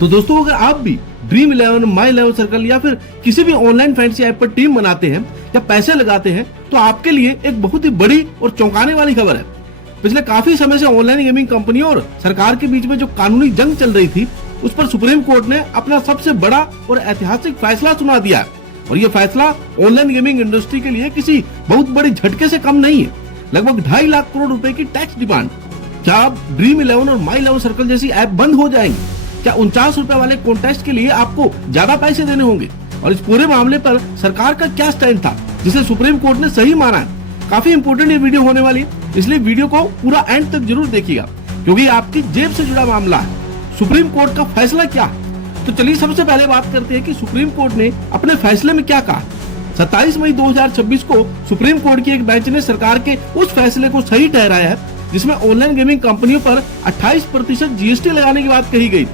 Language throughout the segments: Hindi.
तो दोस्तों अगर आप भी ड्रीम 11, माई 11 सर्कल या फिर किसी भी ऑनलाइन फैंटेसी ऐप पर टीम बनाते हैं या पैसे लगाते हैं तो आपके लिए एक बहुत ही बड़ी और चौंकाने वाली खबर है। पिछले काफी समय से ऑनलाइन गेमिंग कंपनियों और सरकार के बीच में जो कानूनी जंग चल रही थी उस पर सुप्रीम कोर्ट ने अपना सबसे बड़ा और ऐतिहासिक फैसला सुना दिया है। और ये फैसला ऑनलाइन गेमिंग इंडस्ट्री के लिए किसी बहुत बड़ी झटके से कम नहीं है। लगभग 2.5 लाख करोड़ रुपए की टैक्स डिमांड। क्या अब ड्रीम 11 और माई 11 सर्कल जैसी ऐप बंद हो जाएंगी? क्या 49 रुपए वाले कॉन्टेस्ट के लिए आपको ज्यादा पैसे देने होंगे? और इस पूरे मामले पर सरकार का क्या स्टैंड था जिसे सुप्रीम कोर्ट ने सही माना है? काफी इंपोर्टेंट ये वीडियो होने वाली है, इसलिए वीडियो को पूरा एंड तक जरूर देखिएगा क्योंकि आपकी जेब से जुड़ा मामला है। सुप्रीम कोर्ट का फैसला क्या है? तो चलिए सबसे पहले बात करते हैं कि सुप्रीम कोर्ट ने अपने फैसले में क्या कहा। 27 मई 2026 को सुप्रीम कोर्ट की एक बेंच ने सरकार के उस फैसले को सही ठहराया है जिसमें ऑनलाइन गेमिंग कंपनियों पर 28% जीएसटी लगाने की बात कही गई।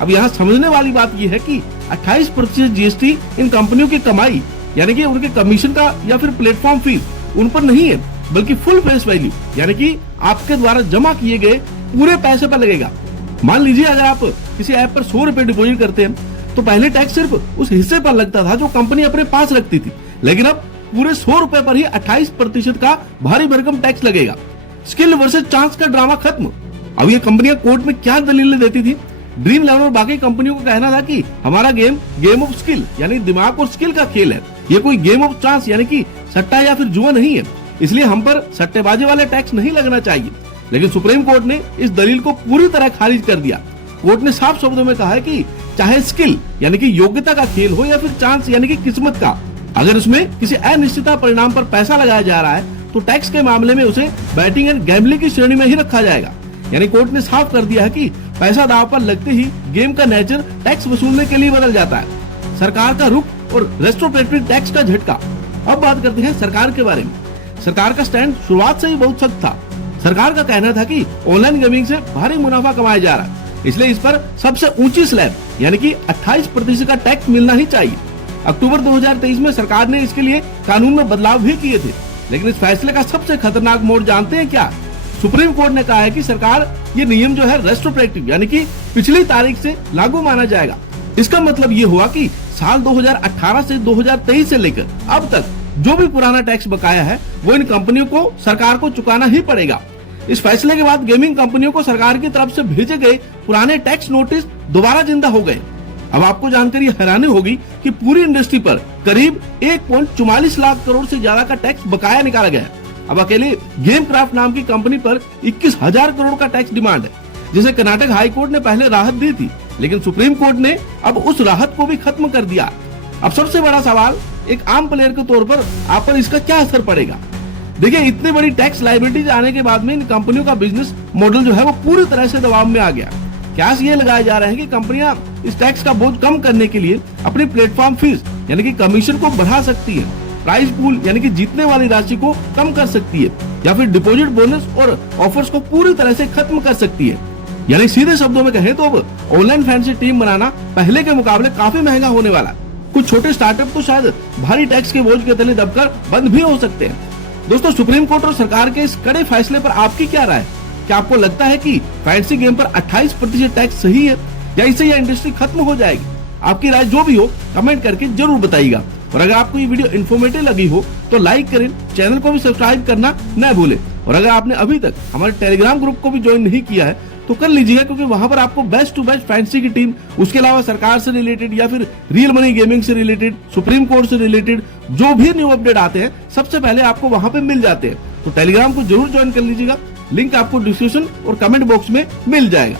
अब यहाँ समझने वाली बात यह है कि 28% जीएसटी इन कंपनियों की कमाई यानी कि उनके कमीशन का या फिर प्लेटफॉर्म फीस उन पर नहीं है, बल्कि फुल फेस वैल्यू यानी कि आपके द्वारा जमा किए गए पूरे पैसे पर लगेगा। मान लीजिए अगर आप किसी ऐप पर 100 रुपए डिपॉजिट करते हैं तो पहले टैक्स सिर्फ उस हिस्से पर लगता था जो कंपनी अपने पास रखती थी, लेकिन अब पूरे 100 रुपए पर ही 28% का भारी भरकम टैक्स लगेगा। स्किल वर्सेस चांस का ड्रामा खत्म। अब ये कंपनियां कोर्ट में क्या दलीलें देती थी? ड्रीम 11 और बाकी कंपनियों को कहना था कि हमारा गेम ऑफ स्किल यानी दिमाग और स्किल का खेल है, ये कोई गेम ऑफ चांस यानी कि सट्टा या फिर जुआ नहीं है, इसलिए हम पर सट्टेबाजी वाले टैक्स नहीं लगना चाहिए। लेकिन सुप्रीम कोर्ट ने इस दलील को पूरी तरह खारिज कर दिया। कोर्ट ने साफ शब्दों में कहा है कि चाहे स्किल यानी कि योग्यता का खेल हो या फिर चांस यानी कि किस्मत का, अगर उसमें किसी अनिश्चित परिणाम पर पैसा लगाया जा रहा है तो टैक्स के मामले में उसे बैटिंग एंड गैम्बलिंग की श्रेणी में ही रखा जाएगा। यानी कोर्ट ने साफ कर दिया है कि पैसा दांव पर लगते ही गेम का नेचर टैक्स वसूलने के लिए बदल जाता है। सरकार का रुख और रेट्रोस्पेक्टिव टैक्स का झटका। अब बात करते हैं सरकार के बारे में। सरकार का स्टैंड शुरुआत से ही बहुत सख्त था। सरकार का कहना था कि ऑनलाइन गेमिंग से भारी मुनाफा कमाया जा रहा है, इसलिए इस पर सबसे ऊंची स्लैब यानी कि 28% का टैक्स मिलना ही चाहिए। अक्टूबर 2023 में सरकार ने इसके लिए कानून में बदलाव भी किए थे, लेकिन इस फैसले का सबसे खतरनाक मोड़ जानते हैं क्या? सुप्रीम कोर्ट ने कहा है कि सरकार ये नियम जो है रेट्रोस्पेक्टिव यानी कि पिछली तारीख से लागू माना जाएगा। इसका मतलब ये हुआ कि साल 2018 से 2023 से लेकर अब तक जो भी पुराना टैक्स बकाया है वो इन कंपनियों को सरकार को चुकाना ही पड़ेगा। इस फैसले के बाद गेमिंग कंपनियों को सरकार की तरफ से भेजे गए पुराने टैक्स नोटिस दोबारा जिंदा हो गए। अब आपको जानकर ये हैरानी होगी कि पूरी इंडस्ट्री पर करीब 1.44 लाख करोड़ से ज्यादा का टैक्स बकाया निकाला गया है। अब अकेले गेम क्राफ्ट नाम की कंपनी पर 21,000 करोड़ का टैक्स डिमांड है, जिसे कर्नाटक हाई कोर्ट ने पहले राहत दी थी, लेकिन सुप्रीम कोर्ट ने अब उस राहत को भी खत्म कर दिया। अब सबसे बड़ा सवाल, एक आम प्लेयर के तौर पर आप पर इसका क्या असर पड़ेगा? देखिए, इतनी बड़ी टैक्स लायबिलिटीज आने के बाद में इन कंपनियों का बिजनेस मॉडल जो है वो पूरी तरह से दबाव में आ गया। कयास ये लगाया जा रहा है कि कंपनियां इस टैक्स का बोझ कम करने के लिए अपनी प्लेटफॉर्म फीस यानी कि कमीशन को बढ़ा सकती है, प्राइस पूल यानी कि जीतने वाली राशि को कम कर सकती है, या फिर डिपॉजिट बोनस और ऑफर्स को पूरी तरह से खत्म कर सकती है। यानी सीधे शब्दों में कहें तो अब ऑनलाइन फैंटेसी टीम बनाना पहले के मुकाबले काफी महंगा होने वाला है। कुछ छोटे स्टार्टअप तो शायद भारी टैक्स के बोझ के तले दबकर बंद भी हो सकते हैं। दोस्तों, सुप्रीम कोर्ट और सरकार के इस कड़े फैसले पर आपकी क्या राय? क्या आपको लगता है कि फैंटेसी गेम पर 28% टैक्स सही है या इससे यह इंडस्ट्री खत्म हो जाएगी? आपकी राय जो भी हो कमेंट करके जरूर बताइएगा। और अगर आपको ये वीडियो इन्फॉर्मेटिव लगी हो तो लाइक करें, चैनल को भी सब्सक्राइब करना न भूलें। और अगर आपने अभी तक हमारे टेलीग्राम ग्रुप को भी ज्वाइन नहीं किया है तो कर लीजिएगा, क्योंकि वहां पर आपको बेस्ट टू बेस्ट फैंटेसी की टीम, उसके अलावा सरकार से रिलेटेड या फिर रियल मनी गेमिंग से रिलेटेड, सुप्रीम कोर्ट से रिलेटेड जो भी न्यू अपडेट आते हैं सबसे पहले आपको वहां पे मिल जाते हैं। तो टेलीग्राम को जरूर ज्वाइन कर लीजिएगा, लिंक आपको डिस्क्रिप्शन और कमेंट बॉक्स में मिल जाएगा।